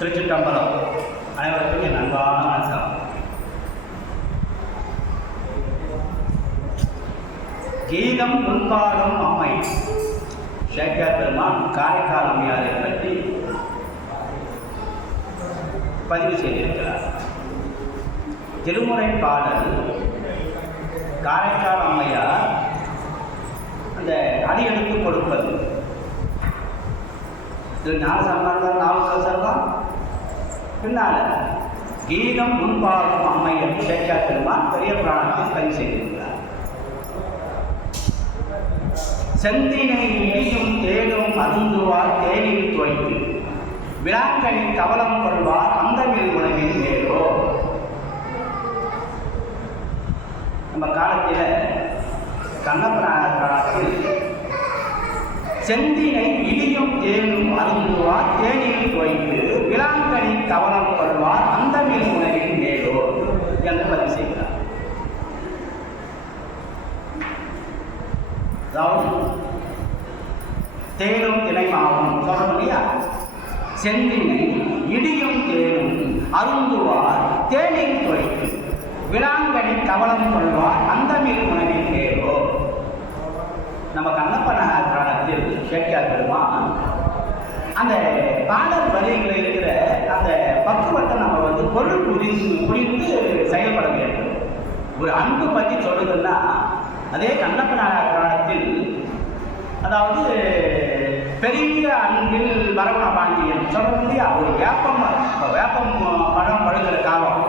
திருச்சிற்றம்பலம். அனைவருக்கும் என் அன்பான வணக்கம். கீதம் முன்பாடும் அம்மை சேக்கியார் பெருமான் காரைக்கால் அம்மையாரை பற்றி பதிவு செய்திருக்கிறார். திருமுறை பாடல் காரைக்கால் அம்மையார் அந்த அடியெடுத்து கொடுப்பது. இது ஞானசம்பந்தர் நாவுக்கரசர் தான் பின்னால் கீதம் முன்பாடும் அம்மை என்று சேக்கியார் பெருமான் பெரிய புராணத்தில் பதிவு செய்திருக்கிறார். செந்தினை இடியும் தேடும் அருந்துவார் தேனில் துவைத்து விழாக்களில் கவலம் கொள்வார் அந்தமில் உணவின் மேலோ. நம்ம காலத்தில் கண்ணப்பனார் காலத்தில் செந்தினை இடியும் தேனும் அருந்துவார் தேனில் துவைத்து விழாக்களில் கவலம் கொள்வார் அந்தமில் உணவின் மேலோ என்று பதிவு செய்கிறார். அதாவது தேனும் திணைமாவும் சொல்றோம் இல்லையா? செந்தினை இடியும் தேனும் அருந்துவார் தேனில் துவைத்து விழாக்களில் கவலம் கொள்வார் அந்தமில் உணவின் மேலோ. நம்ம கண்ணப்பனார் காலத்தில் சேக்கியார் பெருமான் அந்த பாடல் வரிகளில் இருக்கிற அந்த பக்குவத்தை நம்ம பொருள் புரிந்து செயல்பட வேண்டும். ஒரு அன்பு பற்றி சொல்லுதுன்னா அதே கண்ணப்பனார் காலத்தில், அதாவது பெரிய அன்பில் வரகுண பாண்டியன் சொல்றது இல்லையா? ஒரு வேப்பம் பழம் பழுகிற காலம்,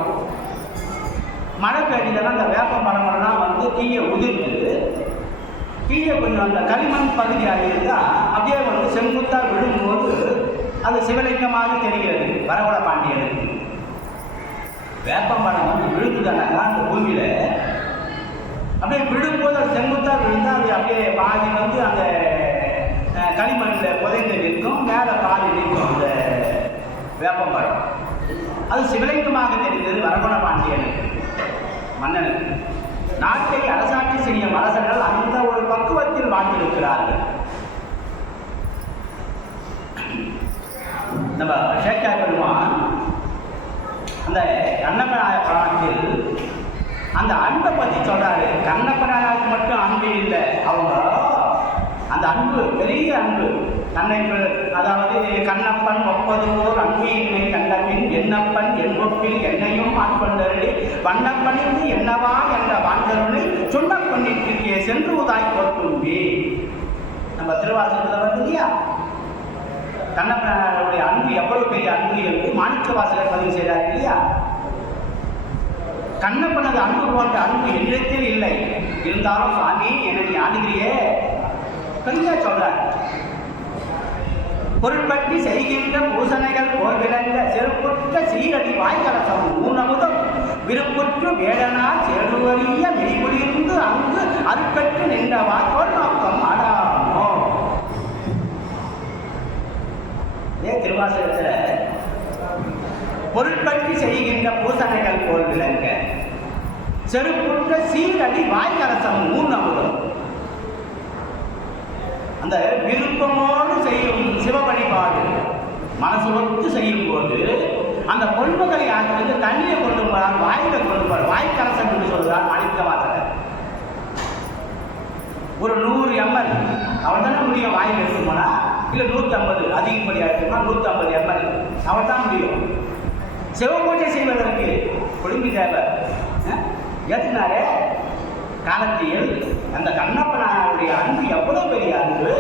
மழை பெய்ததுன்னா அந்த வேப்ப மரமெல்லாம் கீழே உதிர்ந்து கீழே கொஞ்சம் அந்த களிமண் பகுதியாக இருந்தால் அப்படியே செங்குத்தாக விழும்போது அது சிவலிங்கமாக தெரிகிறது வரகுண பாண்டியனுக்கு. வேப்ப மரம் விழுந்துதானாக்கா அந்த பூமியில் அப்படியே விழும்போது அது செங்குத்தாக விழுந்தால் அது அப்படியே பாதி அந்த களிமண்ணில் புதைந்து நிற்கும், மேலே பாதி நிற்கும் அந்த வேப்ப மரம். அது சிவலிங்கமாக தெரிந்தது வரகுண பாண்டியனுக்கு, மன்னனுக்கு. நாட்டை அரசாட்சி செய்யும் அரசர்கள் அந்த ஒரு பக்குவத்தில் வாழ்ந்திருக்கிறார்கள். நம்ம சேக்கியார் பெருமான் அந்த கண்ணப்பனார் புராணத்தில் அந்த அன்பை பற்றி சொல்றாரு. கண்ணப்பனாருக்கு மட்டும் அன்பு இல்லை, அவங்க அந்த அன்பு பெரிய அன்பு. அதாவது கண்ணப்பன் ஒப்பதுவோர் அன்பியின்மை கண்டபின் என்னப்பன் என்பொப்பில் என்னையும் ஆட்கொண்டருளி வண்ணப்பணிந்து என்னவா என்ற வான்கருணை சொன்னப்பண்ணிற்கே சென்று உதாய் போட்டும்பி. நம்ம திருவாசகத்தில் வருது இல்லையா? கண்ணப்பனுடைய அன்பு எவ்வளவு பெரிய அன்பு என்று மாணிக்க வாசகர் பதிவு செய்கிறார் இல்லையா? கண்ணப்பனது அன்பு போன்ற அன்பு என்னிடத்தில் இல்லை, இருந்தாலும் சுவாமி எனக்கு ஆடுகிறியே கொஞ்ச சொல்றார். பொருட்பற்றி செய்கின்ற பூசணைகள் போர் விளங்க செருப்புற்ற சீரடி வாய்க்கரசம் ஊனமுதம் விருப்புற்று வேடனால் செருவறிய மெய்குடியிருந்து அங்கு அருட்பற்று நின்றவா தோல் நோக்கம் ஆடாமோ. திருவாசகத்துல பொருட்பற்றி செய்கின்ற பூசணைகள் போர் விளங்க செருப்புற்ற சீரடி வாய்க்கரசம் ஊனமுதம். அந்த விருப்பமோடு செய்யும் சிவ வழிபாடு மனசு ஒத்து செய்யும் போது அந்த பொன்மகளை ஆற்றுக்கு தண்ணியை கொண்டு போறார், வாயில கொண்டு போறார். வாய்க்கரசன் என்று சொல்கிறார் மாணிக்க வாசகர். ஒரு 100 ml அவள் தானே முடியும் வாயில் எடுத்து போனா, இல்லை 150 அதிகப்படியாக எடுத்துமா 150 ml அவள் தான் முடியும். சிவபூஜை செய்வதற்கு குடும்பி தேவை ஏற்றினாரே காலத்தில். அந்த கண்ணப்பனாருடைய அன்பு எவ்வளவு பெரிய அன்பு!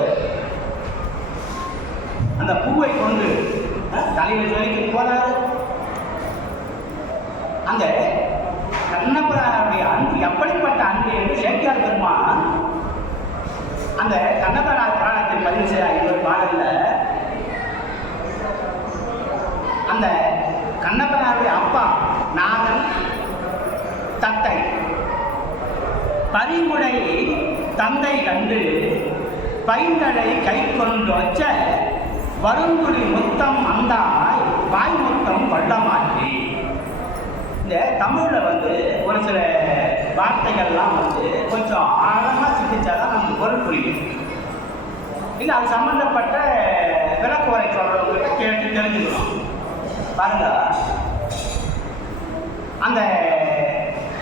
அந்த பூவை கொண்டு தலையில் ஜொலிக்கு போறாரு. அந்த கண்ணப்பனாருடைய அன்பு எப்படிப்பட்ட அன்பு என்று சேக்கியார் பெருமான் அந்த கண்ணப்பனார் புராணத்தில் பதிவு செய்ய இன்னொரு பாடல்ல அந்த கண்ணப்பனாருடைய அப்பா நாதன் தத்தை பரிமுடை தந்தை கண்டு பைந்தடை கை கொண்டு வச்ச வருங்குடி முத்தம் அந்தாய் வாய் முத்தம் கொள்ளமாற்றி. இந்த தமிழில் ஒரு சில வார்த்தைகள்லாம் கொஞ்சம் ஆழமாக சிந்திச்சாதான் நமக்கு பொருள் புரியும். இல்லை அது சம்பந்தப்பட்ட விளக்குவரை சொல்றவங்ககிட்ட கேட்டு தெரிஞ்சுக்கணும். பாருங்க, அந்த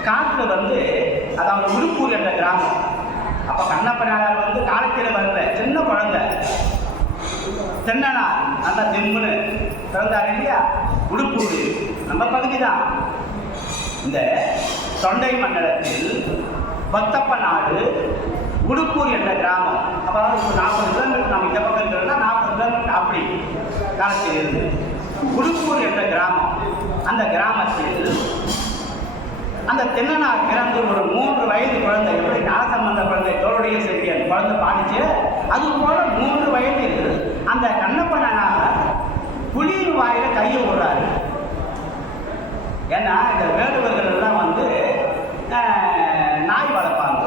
காட்டில் வந்து அதாவது உடுப்பூர் என்ற கிராமம். அப்போ கண்ணப்பனார் வந்து காலத்தில் வரல, சின்ன குழந்தை தென்னனா நல்லா திம்முன்னு பிறந்தார் இல்லையா. உடுப்பூர் நம்ம பகுதி தான். இந்த தொண்டை மண்டலத்தில் பத்தப்ப நாடு உடுப்பூர் என்ற கிராமம். அப்போ 40 கிலோமீட்டர் நம்ம இந்த பக்கம் இருக்கிறோம்னா 40 கிலோமீட்டர் அப்படி காலத்தில் இருந்து உடுப்பூர் என்ற கிராமம். அந்த கிராமத்தில் அந்த தென்னனார் பிறந்து ஒரு 3 வயது குழந்தை, எப்படி ஞானசம்பந்த குழந்தை தோளுடைய செட்டியன் குழந்தை பாடிச்சு, அது போல 3 வயதில் அந்த கண்ணப்பனார் புலியின் வாயில கையை விடுறாரு. ஏன்னா இந்த வேடுவர்கள் எல்லாம் வந்து நாய் வளர்ப்பாங்க.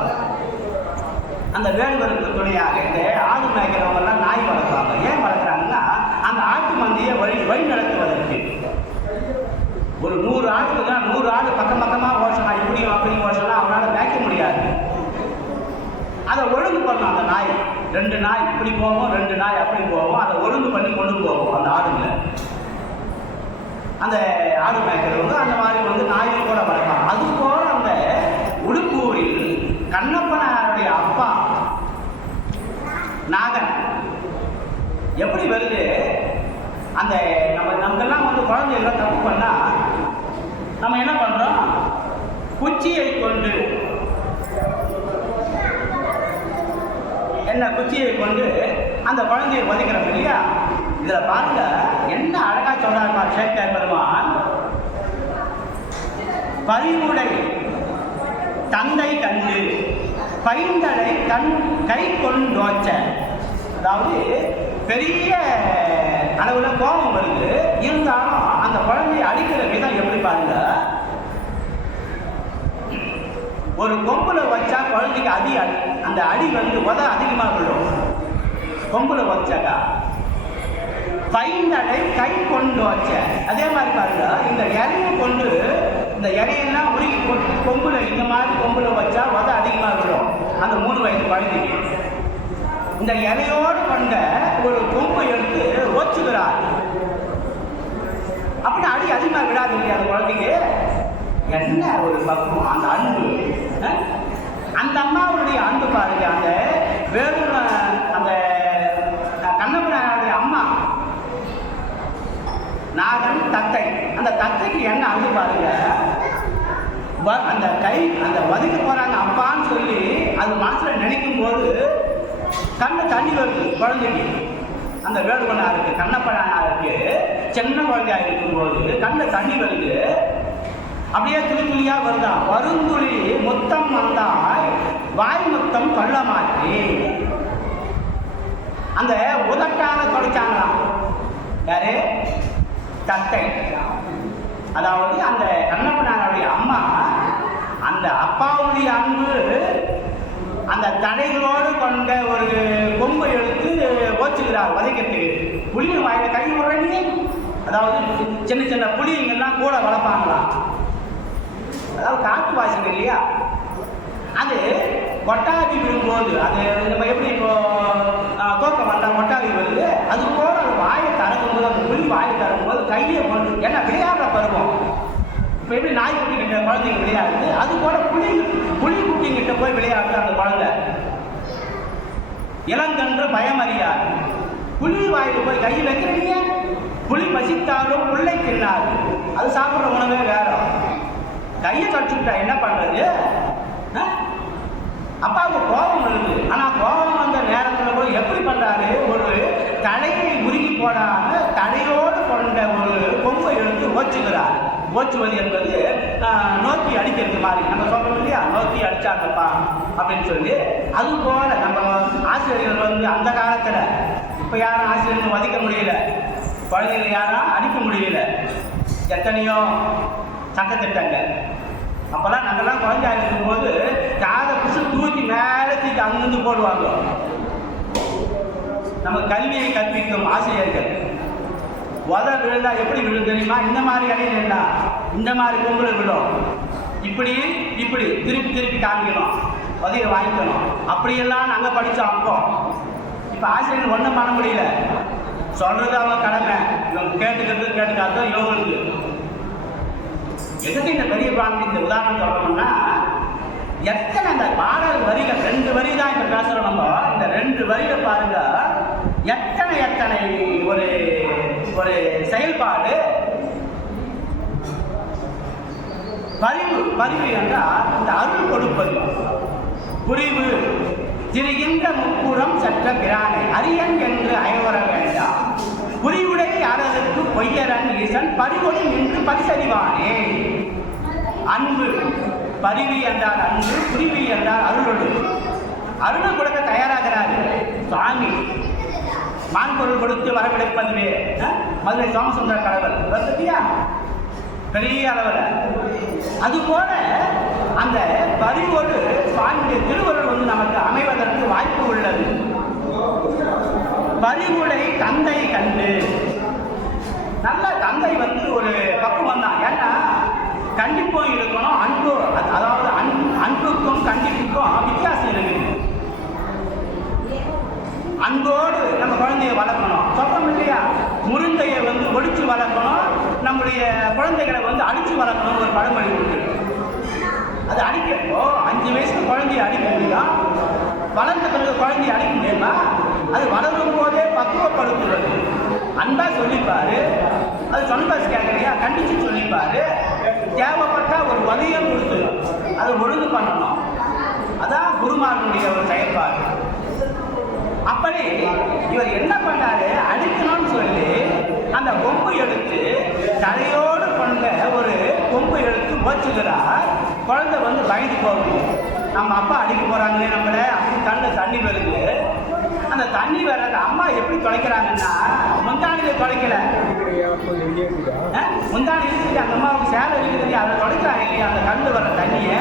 அந்த வேடுவருக்கு துணையாக இந்த ஆடு மேய்க்கிறவங்க எல்லாம் நாய் வளர்ப்பாங்க. ஏன் வளர்க்குறாங்கன்னா அந்த ஆட்டு மந்தையை வழி நடத்துவதற்கு. ஒரு 100 ஆடுக்குன்னா 100 ஆடு பக்கம் பக்கமாக ஓசனா இப்படியும் அப்படியும் ஓசனா அவனால் மேய்க்க முடியாது. அதை ஒழுங்கு பண்ணும் அந்த நாய். 2 நாய் இப்படி போகும், 2 நாய் அப்படி போகும். அதை ஒழுங்கு பண்ணி கொண்டு போகும் அந்த ஆடுங்களை. அந்த ஆடு மேய்க்கிறவங்க அந்த மாதிரி வந்து நாயும் கூட வளர்ப்பாங்க. அது போல அந்த உடுப்பூரில் கண்ணப்பனாருடைய அப்பா நாகன் எப்படி வருது, அந்த நமக்கெல்லாம் வந்து குழந்தைகள் தப்பு பண்ணா நம்ம என்ன பண்றோம், குச்சியை கொண்டு அந்த குழந்தையை உதைக்கிறோம் இல்லையா. இதுல பாருங்க என்ன அழகா சொல்றாரு சேக்கர் பெருமான். பரிவுடை தந்தை கண்டு பைந்தடை கை கொண்டோச்ச. அதாவது பெரிய அளவுல கோபம் வருது, இருந்தாலும் அந்த குழந்தையை அடிக்கிற விதம் எப்படி பாருங்க. ஒரு கொம்புல வச்சா குழந்தைக்கு அந்த அடி வந்து அதிகமாக விடும். கொம்புல வச்சாக்கா பைந்தடை கை கொண்டு வச்ச. அதே மாதிரி பாருங்க, இந்த இலையை கொண்டு இந்த இலையெல்லாம் உருகி போட்டு கொம்புல இந்த மாதிரி கொம்புல வச்சா அதிகமாக விடும் அந்த 3 வயது குழந்தைக்கு. இந்த இலையோடு கொண்ட ஒரு கொம்பை எடுத்து ஓச்சுகிறார். அப்படி அடி அதிகமாக விடாது இல்லையா அந்த குழந்தைக்கு. என்ன ஒரு பக்குவம், அந்த அன்பு. அந்த அம்மாவுடைய அன்பு பாருங்க. அந்த வேலூர் அந்த கண்ணப்பனாருடைய அம்மா நாகன் தத்தை, அந்த தத்தைக்கு என்ன அன்பு பாருங்க. அந்த அந்த வதிக்க போறாங்க அப்பான்னு சொல்லி அது மனசுல நினைக்கும் போது கண்ணு தண்ணி வருது குழந்தைக்கு. அந்த வேலுவனாருக்கு கண்ணப்பனாருக்கு சின்ன குழந்தையா இருக்கும்போது கண்ணு தண்ணி வருது. அப்படியே துளி துளியா வருதா. வருந்துளி முத்தம் வந்தாய் வாய் முத்தம் கொள்ள மாற்றி. அந்த உதட்டால தொலைச்சாங்களாம். யாரு? தத்தை. அதாவது அந்த கண்ணப்பனாருடைய அம்மா அந்த அப்பாவுடைய அன்பு அந்த தடைகளோடு கொண்ட ஒரு கொம்பை எடுத்து ஓச்சுகிறார் வதைக்கிறதுக்கு. புளியின் வாயில கை விடுறீங்க. அதாவது சின்ன சின்ன புளிங்கெல்லாம் கூட வளர்ப்பாங்களாம். அதாவது காட்டு வாசிங்க இல்லையா. அது கொட்டாவி விடும்போது அது நம்ம எப்படி இப்போ தோக்க வந்தா கொட்டாவி வருது, அது போல அது வாயை தரங்கும்போது அந்த புளி வாயை தரங்கும்போது கையை கொண்டு ஏன்னா விளையாடுற பருவம். இப்போ எப்படி நாய்க்குட்டி கிட்ட குழந்தைங்க விளையாடுது, அது போல புளி குட்டிங்கிட்ட போய் விளையாடுது அந்த குழந்தை. இளங்கன்று பயமறியாது. புளி வாயில் போய் கையில் வைக்கிறீங்க. புளி பசித்தாலும் புள்ளை தின்னாது. அது சாப்பிட்ற உணவே வேற. கையை கடிச்சுக்கிட்டா என்ன பண்றது? அப்பாவுக்கு கோபம் வருது. ஆனா கோபம் வந்த நேரத்தில் போய் எப்படி பண்றாரு, ஒரு தலையை உருகி போடாம தலையோடு கொண்ட ஒரு கொம்பை எடுத்து ஓச்சுகிறார். ஓச்சுவது என்பது நோக்கி அடிக்கிறது மாதிரி நம்ம சொல்றோம் இல்லையா, நோக்கி அடிச்சாங்கப்பா அப்படின்னு சொல்லி. அது போல நம்ம ஆசிரியர்கள் வந்து அந்த காலத்துல இப்ப யாரும் ஆசிரியர்கள் மதிக்க முடியல, குழந்தைகள் யாரும் அடிக்க முடியல. எத்தனையோ சட்டத்திட்டங்கள். அப்பெல்லாம் நாங்கெல்லாம் குழந்தையா இருக்கும்போது காதை புசு தூக்கி மேலே தூக்கி அங்கிருந்து போடுவாங்க. நம்ம கல்வியை கற்பிக்கும் ஆசிரியர்கள் விழுந்தா எப்படி விழும் தெரியுமா? இந்த மாதிரி அடியில இந்த மாதிரி கொம்புல விடும். இப்படி இப்படி திருப்பி திருப்பி காமிக்கணும், உதவியை வாங்கிக்கணும். அப்படியெல்லாம் நாங்கள் படித்தோம். அப்போ இப்போ ஆசிரியர்கள் ஒன்றும் பண்ண முடியல. சொல்றது அவங்க கடமை, இவங்க கேட்டுக்காதோ இவங்களுக்கு. எதுக்கு இந்த பெரிய பிராணி இந்த உதாரணம் சொல்றோம்னா, எத்தனை அந்த பாடல் வரிகள் 2 வரி தான் இப்ப பேசுறோம் நம்ம. இந்த 2 வரியில பாருங்க, எத்தனை ஒரு ஒரு செயல்பாடு. பரிவு என்றால் இந்த அருள் கொடுப்பது. புரிவு திரிகின்ற முப்புறம் சற்ற பிரானை அரியன் என்று அயவர வேண்டாம். புரிவுடை அரசுக்கு பொய்யரன் ஈசன் பரிவொழி நின்று பரிசறிவானே. அன்பு, பரிவி என்றால் அன்பு, புரிவி என்றால் அருளொடு. அருள் கொடுக்க தயாராகிறாரு சுவாமி. மான்பொருள் கொடுத்து வரவெடுப்பதுவே மதுரை சோமசுந்தர கடவுள் வருதுயா பெரிய அளவில். அதுபோல அந்த பரிவோடு சுவாமியுடைய திருவருள் நமக்கு அமைவதற்கு வாய்ப்பு உள்ளது. பரிவுடை தந்தை கண்டு, நல்ல தந்தை ஒரு பக்குவம் தான். ஏன்னா கண்டிப்பும் இருக்கணும், அன்பு, அதாவது அன்புக்கும் கண்டிப்புக்கும் வித்தியாசம் இருக்குது. அன்போடு நம்ம குழந்தைய வளர்க்கணும் சொல்றோம் இல்லையா. முருங்கையை ஒடிச்சு வளர்க்கணும், நம்முடைய குழந்தைகளை அடிச்சு வளர்க்கணும் ஒரு பழமொழி உண்டு. அது அடிக்கப்போ 5 வயசுல குழந்தைய அடிக்க முடியும், வளர்ந்த பிறகு குழந்தைய அடிக்க முடியுமா? அது வளரும் போதே பக்குவப்படுத்துவது. அன்பா சொல்லிப்பாரு, அது சொன்பாஸ் கேட்கலையா, கண்டிச்சு சொல்லிப்பாரு. தேவைப்பட்டா ஒரு வலியம் கொடுத்து அதை ஒழுங்கு பண்ணணும். அதான் குருமாரனுடைய ஒரு செயல்பாடு. அப்படி இவர் என்ன பண்ணாரு, அடிக்கணும்னு சொல்லி அந்த கொம்பு எடுத்து தலையோடு கொண்ட ஒரு கொம்பு எடுத்து ஓச்சுகிறார். குழந்தை பயந்து போகும், நம்ம அப்பா அடிக்க போறாங்களே நம்மளை அப்படி கண்ணில் தண்ணி வருது. அந்த தண்ணி வர்றது அம்மா எப்படி தொலைக்கிறாங்கன்னா, முந்தானியில தொலைக்கல, முந்தானி இருக்குது அந்த அம்மாவுக்கு சேலை இருக்குது, அதை தொலைக்கிறாங்க இல்லையா. அந்த கண்ணு வர்ற தண்ணிய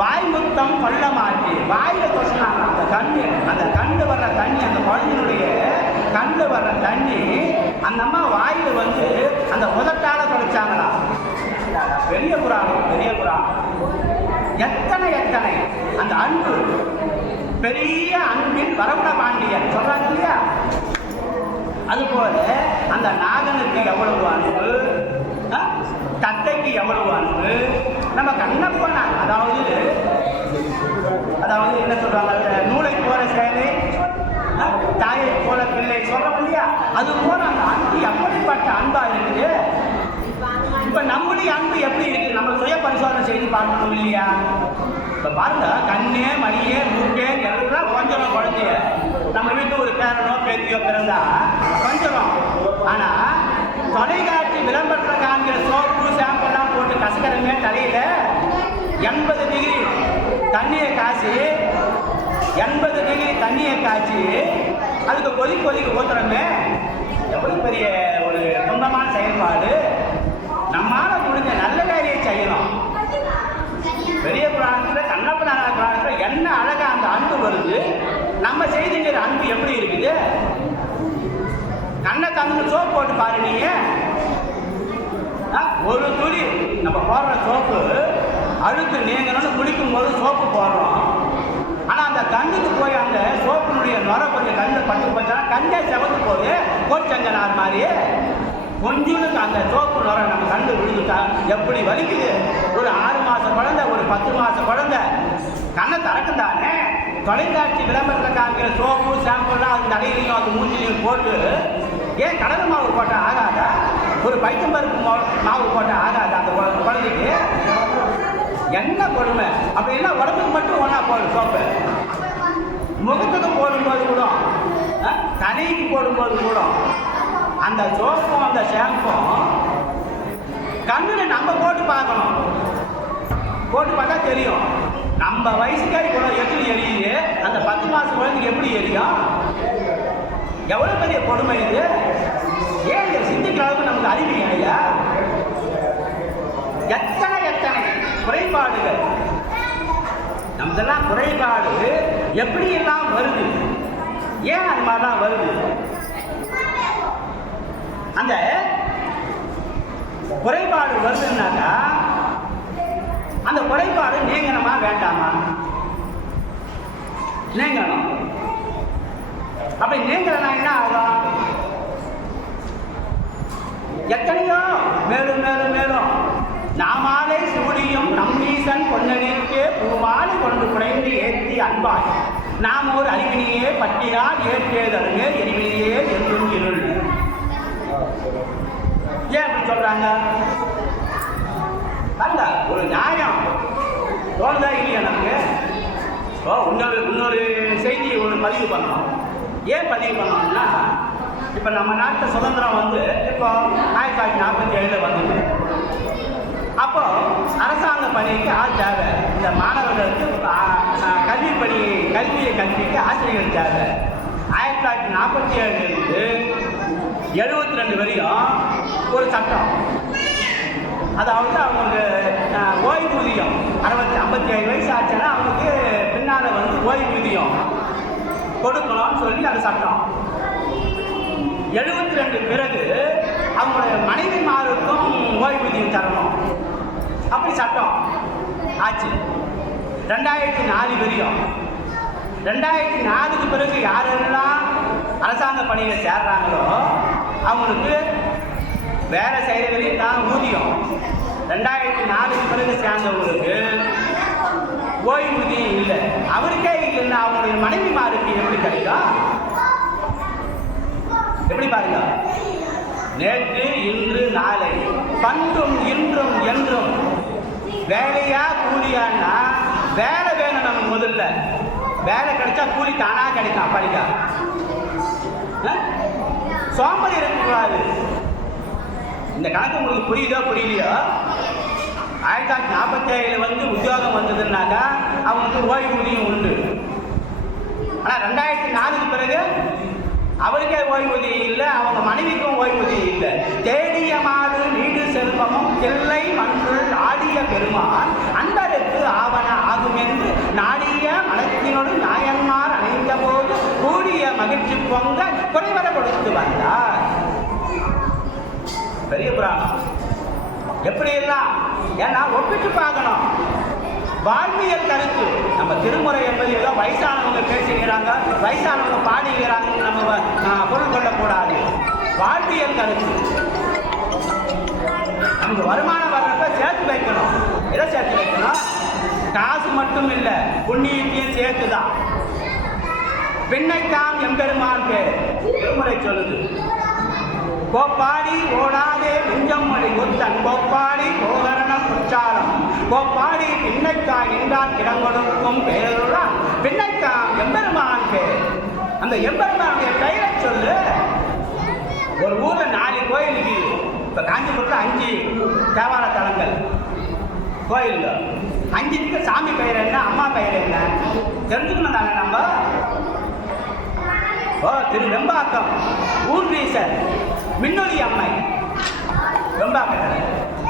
வாய் முத்தம் கொள்ள மாட்டி வாயில தொட்டினாங்க. அந்த கண்ணு வர்ற தண்ணி, அந்த குழந்தையினுடைய கண்ணு வர்ற தண்ணி அந்த அம்மா வாயில அந்த உதட்டால தொலைச்சாங்களா. பெரிய புராணம், பெரிய புராணம். எத்தனை அந்த அன்பு, பெரிய அன்பின் வரகுண பாண்டியன் சொல்றாங்க இல்லையா. அதுபோல அந்த நாகனுக்கு எவ்வளவு அன்பு, தத்தைக்கு எவ்வளவு அன்பு, நம்ம கண்ணப்பன் அதாவது என்ன சொல்றாங்க, நூலை போல சேலை தாயை போல பிள்ளை சொல்றோம் இல்லையா. அது போல அந்த அன்பு எப்படிப்பட்ட அன்பா இருக்குது. இப்ப நம்முடைய அன்பு எப்படி இருக்கு, நம்ம சுய பரிசோதனை செய்து பார்க்கணும் இல்லையா. இப்ப பாருங்க, கண்ணே மணியே மூக்கே எல்லாம் கொஞ்சம் குழந்தைய நம்ம வீட்டு ஒரு பேரனோ பேத்தியோ பிறந்தா கொஞ்சம். ஆனா தொலைக்காட்சி விளம்பரத்துல காண்கிற சோப்பு ஷாம்பெல்லாம் போட்டு கசக்கிறமே தலையில 80 டிகிரி தண்ணியை காய்ச்சி 80 டிகிரி தண்ணியை காய்ச்சி அதுக்கு கொதிக்க ஊத்துறமே, எவ்வளவு பெரிய ஒரு சொந்தமான செயல்பாடு. நம்மால முடிஞ்ச நல்ல காரியம் செய்யணும். பெரிய புராணத்துல கண்ணப்ப நாராயண புராணத்துல என்ன அழகா அந்த அன்பு வருது. நம்ம செய்திங்கிற அன்பு எப்படி இருக்குது. கண்ணை தந்து சோப்பு போட்டு பாரு நீங்க, ஒரு துளி நம்ம போடுற சோப்பு அழுக்கு நீங்கணும்னு குளிக்கும் போது சோப்பு போடுறோம். ஆனா அந்த கண்ணுக்கு போய் அந்த சோப்பினுடைய நுர கொஞ்சம் கண்ணு பட்டு போச்சா கண்ணே செவந்து போகுது. கோச்சங்கனார் மாதிரி கொஞ்சம் அந்த சோப்பு நுர நம்ம கண்டு விழுந்துட்டா எப்படி வலிக்குது. ஒரு 6 மாச குழந்தை, ஒரு 10 மாச குழந்தை கண்ணை திறக்கும் தானே. தொலைக்காட்சி விளம்பரத்தில் காமிக்கிற சோப்பு ஷாம்புலாம் அது தலையிலையும் அது மூஞ்சிலையும் போட்டு ஏன் கடல் மாவு போட்டால் ஆகாதா, ஒரு பைத்தம்பருப்பு மாவு போட்டால் ஆகாதா அந்த குழந்தைக்கு. என்ன கொடுமை. அப்படின்னா உடம்புக்கு மட்டும் ஒன்றா போடும் சோப்பு, முகத்துக்கு போடும்போது கூட, தலைக்கு போடும்போது கூட அந்த சோப்பும் அந்த ஷாம்பும் கண்ணில் நம்ம போட்டு பார்க்கணும். போட்டு பார்த்தா தெரியும் நம்ம வயசுக்காரி கூட எப்படி எரியுது, அந்த 10 மாச குழந்தைக்கு எப்படி எரியும். எவ்வளவு பெரிய கொடுமை இது. ஏன் இதை சிந்திக்கிற அளவுக்கு நமக்கு அறிவு இல்லையா. எத்தனை குறைபாடுகள், நமதெல்லாம் குறைபாடு எப்படி எல்லாம் வருது, ஏன் அது மாதிரிலாம் வருது. அந்த குறைபாடு வருதுன்னாக்கா அந்த குறைபாடு நீங்கணுமா வேண்டாமா? நீங்கணும். அப்படி நீங்களா என்ன ஆகும்? எத்தனையோ மேலும் மேலும் மேலும் நாமாலை சூடியும் நம்மீசன் பொன்னனிற்கே பூமாலை கொண்டு குறைந்து ஏற்றி அன்பாய் நாம் ஒரு அறிவினியே பட்டினால் ஏற்றேதருங்க எரிவினியே என்றும் இருள். ஏன் அப்படி சொல்றாங்க? அல்ல, ஒரு நியாயம் தோணுதா இல்லையா நமக்கு? இன்னொரு செய்தியை ஒரு பதிவு பண்ணோம். ஏன் பதிவு பண்ணோம்னா, இப்போ நம்ம நாட்டு சுதந்திரம் வந்து இப்போ 1947 வந்தது. அப்போ அரசாங்க பணிக்கு ஆள் தேவை, இந்த மாணவர்களுக்கு கல்வியை கல்விக்கு ஆசிரியர்கள் தேவை. 1947 72 வரையும் ஒரு சட்டம், அதாவது அவங்களுக்கு ஓய்வூதியம் 57 வயசு ஆச்சுன்னா அவங்களுக்கு பின்னால் வந்து ஓய்வூதியம் கொடுக்கணும்னு சொல்லி அந்த சட்டம். 72 பிறகு அவங்களுடைய மனைவிமாருக்கும் ஓய்வூதியம் தரணும், அப்படி சட்டம் ஆச்சு. 2004 வரையும். 2004க்கு பிறகு யாரெல்லாம் அரசாங்க பணியில் சேர்றாங்களோ அவங்களுக்கு வேலை செய்கிறவரையும் தான் ஊதியம். 2004க்கு பிறகு சேர்ந்தவங்களுக்கு ஓய்வூதியம் இல்லை. அவருக்கே இல்லைன்னா அவங்களுடைய மனைவிமாருக்கு எப்படி கிடைக்கும்? எப்படி பாருங்க, நேற்று இன்று நாளை பண்டும் இன்றும் என்றும் வேலையா கூலியான்னா வேலை வேணும். நம்ம முதல்ல வேலை கிடைச்சா கூலி தானா கிடைக்கும். அப்படிக்கா சோம்பல் இருக்கக்கூடாது. இந்த கணக்கு உங்களுக்கு புரியுதோ புரியலையோ? 1947 வந்து உத்தியோகம் வந்ததுன்னாக்கா அவங்களுக்கு ஓய்வூதியம் உண்டு. ஆனால் 2004க்கு பிறகு அவருக்கே ஓய்வூதியம் இல்லை, அவங்க மனைவிக்கும் ஓய்வூதியம் இல்லை. தேடிய மாடு நீடு செல்வமும் தில்லை மன்றுள் ஆடிய பெருமான் அன்பருக்கு ஆவண ஆகும் என்று நாடிய மனத்தினோடு நாயன்மார் அணைந்த போது கூடிய மகிழ்ச்சி பொங்க குறைவர கொடுத்து வந்தார். பெரிய புராணம். எப்படி எல்லாம் ஏன்னா ஒப்பிட்டு பார்க்கணும். வாழ்வியல் கருத்து நம்ம திருமுறை என்பது ஏதோ வயசானவங்க பேசுகிறாங்க, வயசானவங்க பாடுகிறாங்கன்னு நம்ம பொருள் கொள்ளக்கூடாது. வாழ்வியல் கருத்து நமக்கு வருமானம் வர்றப்ப சேர்த்து வைக்கணும். எதை சேர்த்து வைக்கணும்? காசு மட்டும் இல்லை, புண்ணியத்தையும் சேர்த்து தான். பின்னைத்தான் எம்பெருமான் பேர் திருமுறை சொல்லுது. கோப்பாடி ஓடாதே நெஞ்சம் மொழி ஒத்தன் கோப்பாடி கோகரணம் உச்சாரம் கோப்பாடி பின்னைக்காய் நின்றான் கிடங்கொடுக்கும் பேருடன் பின்னைக்காம் எம்பெருமான் பேர். அந்த எம்பெருமானுடைய பெயரை சொல்லு. ஒரு ஊர்ல 4 கோயில் இருக்குது. இப்ப காஞ்சிபுரத்தில் 5 தேவார தலங்கள் கோயில். 5க்கு சாமி பெயர் என்ன, அம்மா பெயர் என்ன தெரிஞ்சுக்கணும் தானே நம்ம. திரு வெம்பாக்கம் ஊர்வீசர் மின்னொலி அம்மை வெம்பாக்கத்தில்.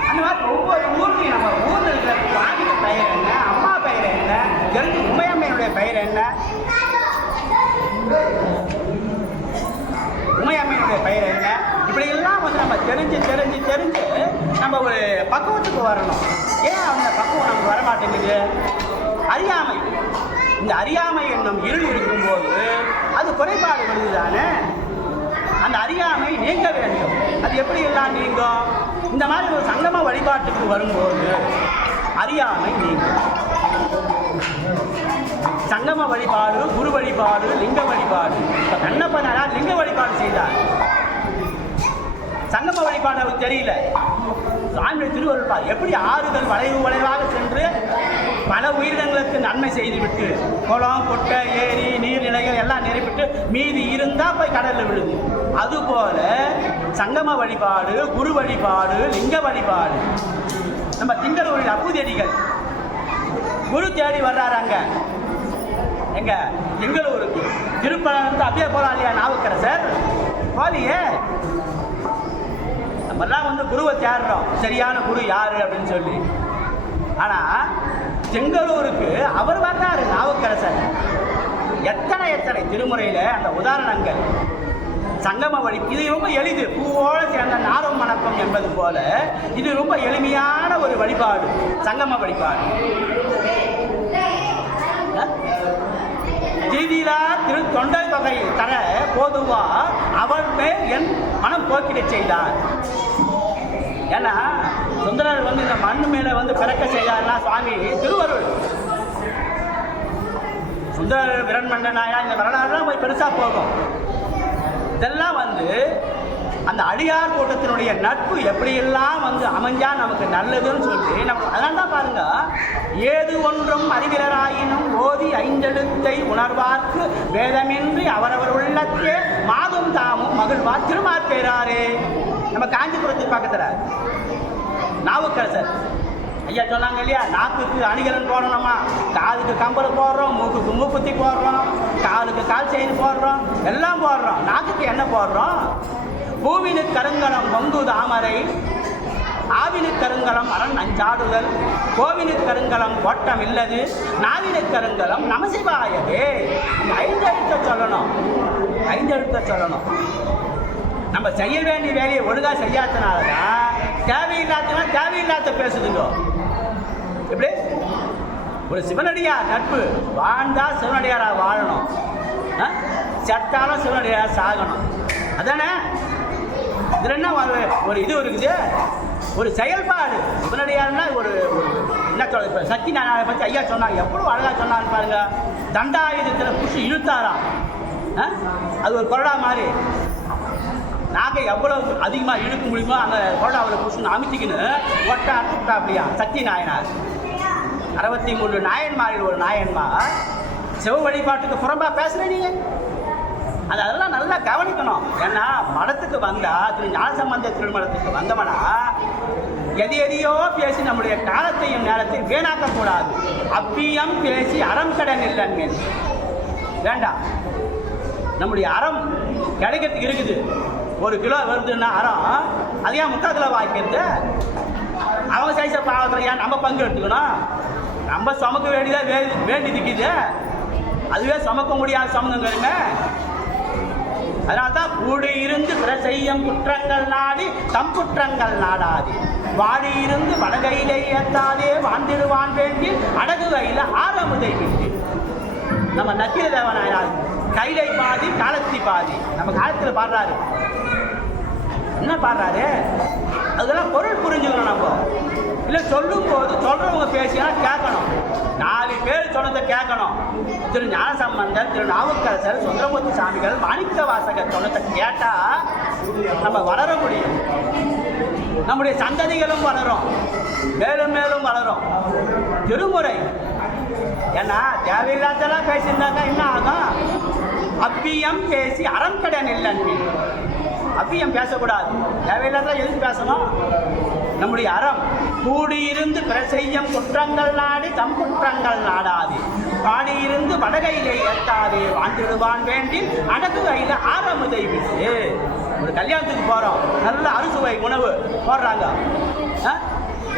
அந்த மாதிரி ஒவ்வொரு ஊர்லையும் நம்ம ஊரில் இருக்கிற சாமிக்கு பெயர் என்ன, அம்மா பெயர் என்ன தெரிஞ்சு, உமையம்மையினுடைய பெயர் என்ன, உமையம்மையினுடைய பெயர் என்ன, இப்படி எல்லாம் வந்து நம்ம தெரிஞ்சு நம்ம ஒரு பக்குவத்துக்கு வரணும். ஏன் அந்த பக்குவம் நமக்கு வரமாட்டேங்குது? அறியாமை. இந்த அறியாமை என்னும் இருள் இருக்கும்போது அது குறைபாடு வருதுதானே. அந்த அறியாமை நீங்க வேண்டும். அது எப்படி எல்லாம் நீங்கும்? இந்த மாதிரி ஒரு சங்கம வழிபாட்டுக்கு வரும்போது அறியாமை நீங்கும். சங்கம வழிபாடு, குரு வழிபாடு, லிங்க வழிபாடு. இப்போ கண்ணப்பனாரா லிங்க வழிபாடு செய்தார். சங்கம வழிபாடு அவருக்கு தெரியல. சாமி திருவருள்பார் எப்படி ஆறுதல் வளைவாக சென்று பல உயிரினங்களுக்கு நன்மை செய்துவிட்டு குளம், கொட்டை, ஏரி, நீர்நிலைகள் எல்லாம் நிறைவிட்டு மீதி இருந்தால் போய் கடலில் விழுது. அதுபோல சங்கம வழிபாடு, குரு வழிபாடு, லிங்க வழிபாடு. நம்ம திங்களூரில் அப்புதடிகள் குரு தேடி வர்றாங்க. எங்க திங்களூருக்கு திருப்பணத்து அப்படியே போகலாம் இல்லையா? நாவுக்கரசர் போலியே. நம்மெல்லாம் வந்து குருவை தேடுறோம், சரியான குரு யாரு அப்படின்னு சொல்லி. ஆனால் செங்கலூருக்கு அவர் வர்றாரு நாவுக்கரசர். எத்தனை திருமுறையில் அந்த உதாரணங்கள். சங்கம வழி இது ரொம்ப எளிது. பூவோடு சேர்ந்த நாரும் மணக்கம் என்பது போல இது ரொம்ப எளிமையான ஒரு வழிபாடு, சங்கம வழிபாடு. தீதிலா திரு தொண்டை தொகை தர போதுவா அவர் மேல் என் மனம் போக்கிடச் செய்தார். ஏன்னா சுந்தரர் வந்து இந்த மண்ணு மேலே வந்து பிறக்க செய்தார்னா சுவாமி திருவருள். சுந்தரர் விரண்மண்டனாயா இந்த வரலாறுலாம் போய் பெருசாக போகும். இதெல்லாம் வந்து அந்த அடியார் கூட்டத்தினுடைய நட்பு எப்படியெல்லாம் வந்து அமைஞ்சா நமக்கு நல்லதுன்னு சொல்லி நம்ம அதனால தான் பாருங்க, ஏது ஒன்றும் அறிவிலராயினும் ஓதி ஐந்தெழுத்தை உணர்வார்க்கு வேதமின்றி அவரவர் உள்ளத்தே மாதும் தாமும் மகிழ்வார் திருமாற்பேராரே. நம்ம காஞ்சிபுரத்துக்கு பக்கத்தில் நாவுக்கரசர் ஐயா சொன்னாங்க இல்லையா, நாக்குக்கு அணிகலன் போடணுமா, காதுக்கு கம்பல் போடுறோம், மூக்குக்கு மூக்குத்தி போடுறோம், காலுக்கு கால் செயின் போடுறோம், எல்லாம் போடுறோம். நாக்குக்கு என்ன போடுறோம்? பூவினு கருங்கலம் பொங்கு தாமரை, ஆவினு கருங்கலம் அரண் அஞ்சாடுதல், கோவினு கருங்கலம் கோட்டம் இல்லது, நாவினு கருங்கலம் நமசிவாயவே. 5 எழுத்த சொல்லணும், 5 எழுத்த சொல்லணும். நம்ம செய்ய வேண்டிய வேலையை ஒழுங்காக செய்யாதனாலதான் தேவையில்லாத பேசுதுங்க. எப்படி ஒரு சிவனடியார் நட்பு வாழ்ந்தா சிவனடியாராக வாழணும், செத்தாலும் சிவனடியார் சாகணும். அதானே இதில் என்ன ஒரு இது இருக்குது, ஒரு செயல்பாடு. சிவனடியார்னா ஒரு என்ன சொல்ல, இப்போ சக்தி நாராயணனை பற்றி ஐயா சொன்னாங்க, எவ்வளோ அழகாக சொன்னான்னு பாருங்க. தண்டாயுதத்தில் புஷி இழுத்தாராம், அது ஒரு கொரடா மாதிரி. நாங்கள் எவ்வளோ அதிகமாக இழுக்க முடியுமோ அந்த கொரடாவில் புஷின்னு அமைச்சிக்கின்னு ஒட்டா அட்டுட்டா அப்படியா சக்தி நாயனார். 63 நாயன்மாரில் ஒரு நாயன்மார் சிவ வழிபாட்டுக்கு புறம்பாக பேசுகிறேன் நீங்கள். அதெல்லாம் நல்லா கவனிக்கணும். ஏன்னா மடத்துக்கு வந்தா ஞானசம்பந்த திருமணத்துக்கு வந்தவனா எதையோ பேசி நம்முடைய காலத்தையும் நேரத்தையும் வீணாக்கக்கூடாது. அப்பியம் பேசி அறம் கடன் இல்லைன்னு வேண்டாம். நம்முடைய அறம் கிடைக்கிறதுக்கு இருக்குது. 1 கிலோ வருதுன்னா அறம், அது ஏன் 3/4 கிலோ வாங்கிக்கிறது? அவங்க சைஸை பாவத்தில் ஏன் நம்ம பங்கு எடுத்துக்கணும்? நம்ம சுமக்க வேண்டி நிற்கிது, அதுவே சுமக்க முடியாத சமங்கங்க. அதனால்தான் கூடி இருந்து பிற செய்யும் குற்றங்கள் நாடி தம் குற்றங்கள் நாடாது, வாடி இருந்து வடகையிலே ஏத்தாதே வாழ்ந்திடுவான் வேண்டி அடகு கையில் ஆரமுதை விட்டு. நம்ம நக்கீர தேவனாயார் கைலை பாதி காலத்தி பாதி நம்ம காலத்தில் பாடுறாரு. என்ன பாடுறாரு? அதெல்லாம் பொருள் புரிஞ்சுக்கணும். நம்ம இல்லை சொல்லும் போது சொல்றவங்க பேசினா கேட்கணும். 4 பேர் சொன்னதை கேட்கணும். திரு ஞானசம்பந்தர், திரு நாவுக்கரசர், சுந்தரமூர்த்தி சாமிகள், மாணிக்க வாசகர் சொன்னதை கேட்டா நம்ம வளர முடியும். நம்முடைய சந்ததிகளும் வளரும், மேலும் மேலும் வளரும். திருமுறை ஏன்னா தேவையில்லாதெல்லாம் பேசியிருந்தாங்க என்ன ஆகும்? அப்பியம் பேசி அறம் கடன் இல்லைன்னு. அப்பியம் பேசக்கூடாது. தேவையில்லாத எதுக்கு பேசணும்? நம்முடைய அறம் கூடியிருந்து பிற செய்யும் குற்றங்கள் நாடி தம் குற்றங்கள் நாடாது, பாடியிருந்து வடகையிலே ஏற்றாதே வாழ்ந்திடுவான் வேண்டி அடகு கையில் ஆரமுதை விட்டு. ஒரு கல்யாணத்துக்கு போகிறோம், நல்ல அறுசுவை உணவு போடுறாங்க,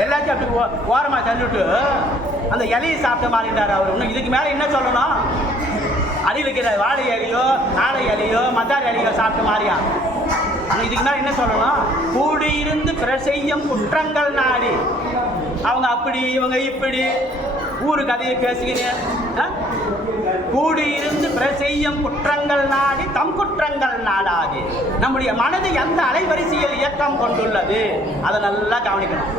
எல்லாத்தையும் அப்படி ஓரமாக தள்ளிவிட்டு அந்த இலையை சாப்பிட்ட மாதிரிட்டார் அவர். இன்னும் இதுக்கு மேலே என்ன சொல்லணும்? அடியில் இருக்கிற வாழை இலையோ நாளை இலையோ மந்தார் இலையோ சாப்பிட்ட மாதிரியா? இதுக்கு மேலே என்ன சொல்லணும்? கூடியிருந்து பிற செய்யும் குற்றங்கள் நாடி. அவங்க அப்படி இவங்க இப்படி ஊரு கதையை பேசுகிறேன். கூடியிருந்து பிற செய்யும் குற்றங்கள் நாடி தம் குற்றங்கள் நாடாது. நம்முடைய மனது எந்த அலைவரிசையில் இயக்கம் கொண்டுள்ளது அதை நல்லா கவனிக்கணும்.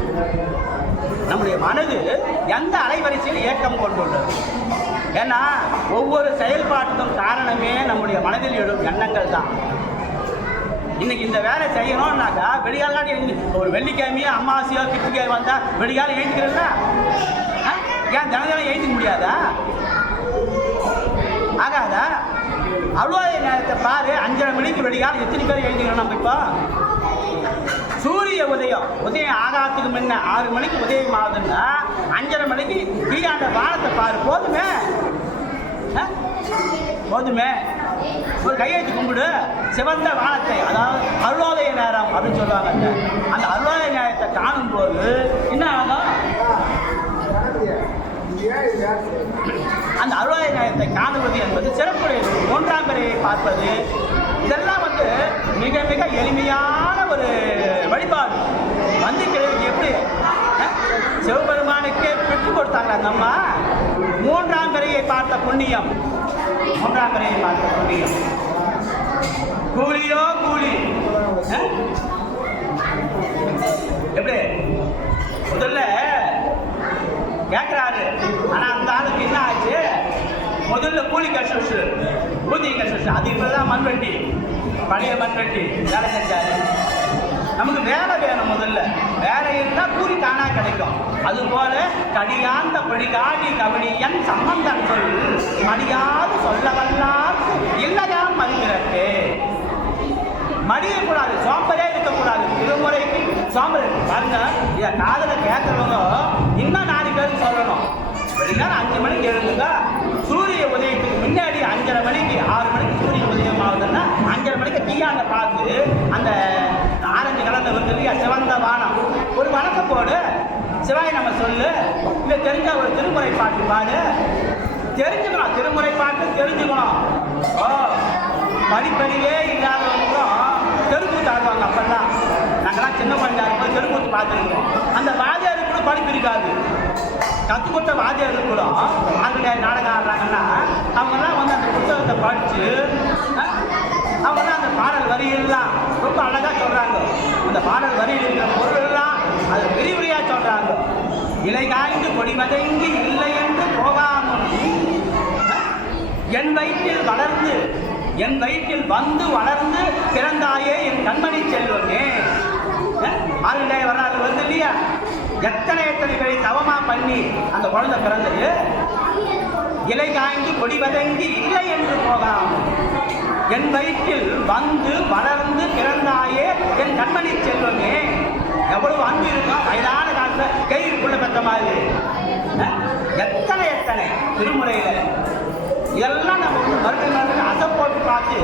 நம்முடைய மனது எந்த அலைவரிசையில் இயக்கம் கொண்டுள்ளது? ஏன்னா ஒவ்வொரு செயல்பாட்டுக்கும் காரணமே நம்முடைய மனதில் எழும் எண்ணங்கள் தான். இன்னைக்கு இந்த வேலை செய்யணும்னாக்கா வெடிகாலாம் ஒரு வெள்ளிக்கிழமையோ அமாவாசையோ கிருத்திகை வந்தால் வெடிகாலம் எழுதிக்கிறல்ல, ஏன் தினம் எழுதிக்க முடியாதா? ஆகாதா? அவ்வளோ நேரத்தை பாரு, 5:30 மணிக்கு வெடிகாலம் எத்தனை பேர் எழுதிக்கிறோம் நம்ம? இப்போ சூரிய உதயம் ஆகாதத்துக்கு முன்ன 6 மணிக்கு உதயம் ஆகுதுன்னா 5:30 மணிக்கு கீழாண்ட வானத்தை பாரு. போதுமே ஒரு கையெழுத்து கும்பிடு, சிவந்த வானத்தை, அதாவது அருளோதய நேரம் அப்படின்னு சொல்லுவாங்க. அந்த அருளோதய நேரத்தை காணும் போது என்ன ஆகும்? அந்த அருளோதய நேரத்தை காணுவது என்பது சிறப்புடையது. 3ஆம் பிறையை பார்ப்பது, இதெல்லாம் வந்து மிக மிக எளிமையான ஒரு வழிபாடு. வந்து கிழமைக்கு எப்படி சிவபெருமானுக்கே பெற்றுக் கொடுத்தாங்க அந்த அம்மா. 3ஆம் பிறையை பார்த்த புண்ணியம், 3ஆம் பிறையை பார்த்த புண்ணியம். கூலியோ கூலி. எப்படி முதல்ல கேட்கிறாரு. ஆனா அந்த ஆளுக்கு என்ன ஆச்சு? முதல்ல கூலி கஷ்ட பூஜை கஷ்ட, அது இப்பதான் மண்வெட்டி, பழைய மண்வெட்டி வேலை செஞ்சாரு. நமக்கு வேலை வேணும். முதல்ல வேலை இருந்தா கூலி தானா கிடைக்கும். அது போல கடியாந்த படிகாடி கவனியன் சம்பந்தன் சொல் மடியாது சொல்ல வல்லார் இல்லையாம் மறுகிறக்கு. மடியக்கூடாது, சோம்பலே இருக்கக்கூடாது. திருமுறைக்கு சோம்பல் பாருங்க. இதை காதல கேட்கறவங்க இன்னும் 4 பேருக்கு சொல்லணும். வெளியார் 5 மணிக்கு எழுந்துங்க. சூரிய உதயத்துக்கு முன்னாடி 5:30 மணிக்கு 6 மணிக்கு சூரிய உதயம் ஆகுதுன்னா 5:30 மணிக்கு தீயாண்ட பார்த்து அந்த ஆரஞ்சு கலர்ல வந்து இல்லையா சிவந்த வானம், ஒரு வணக்கம் போடு, சிவாய் நம்ம சொல்லு, இல்லை தெரிஞ்ச ஒரு திருமுறை பாட்டு பாடு. தெரிஞ்சுக்கணும், திருமுறை பாட்டு தெரிஞ்சுக்கணும். படிப்பறிவே இல்லாதவங்களும் தெருக்கூத்து ஆடுவாங்க. அப்பெல்லாம் நாங்கள்லாம் சின்ன குழந்தை இருக்கும்போது தெருக்கூத்து பார்த்துருக்கோம். அந்த வாத்தியாருக்கு கூட படிப்பு இருக்காது. கற்றுக் கொடுத்த வாத்தியாருக்கு கூட ஆங்கிலேய நாடகம் ஆடுறாங்கன்னா அவங்கெல்லாம் வந்து அந்த புத்தகத்தை படித்து அவங்கெல்லாம் அந்த பாடல் வரியெல்லாம் ரொம்ப அழகாக சொல்கிறாங்க. அந்த பாடல் வரியில் இருக்கிற பொருளெல்லாம் அது விரிவுரையாக சொல்கிறாங்க. இலை காய்ந்து கொடி வதங்கி இல்லை என்று போகாமல் என் வயிற்றில் வளர்ந்து என் வயிற்றில் வந்து வளர்ந்து பிறந்தாயே என் கண்மணி செல்வமே. ஆளுடைய வரலாறு வருது இல்லையா? எத்தனை பேரை தவமா பண்ணி அந்த குழந்தை பிறந்தது. இலை காய்ந்து கொடி வதங்கி இல்லை என்று போகாமல் என் வயிற்றில் வந்து வளர்ந்து பிறந்தாயே என் கண்மணி செல்வமே. எவ்வளவு அன்பு இருக்கும். வயதான காலத்துல கைக்குள்ள பெற்ற மாதிரி எத்தனை திருமுறையில இதெல்லாம் நம்ம வந்து மறுபடியும் அசை போட்டு பார்த்து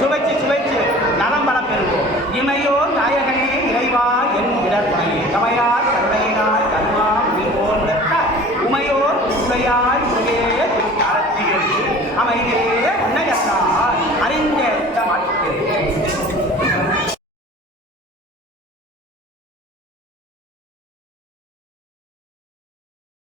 சுவைச்சு நலம் பலம் பெறுவோம். இமையோ நாயகனே இறைவா என் இடர்மையே கமையாய் கருணையினாய் கருமா உமையோர் உமையாய் உமையே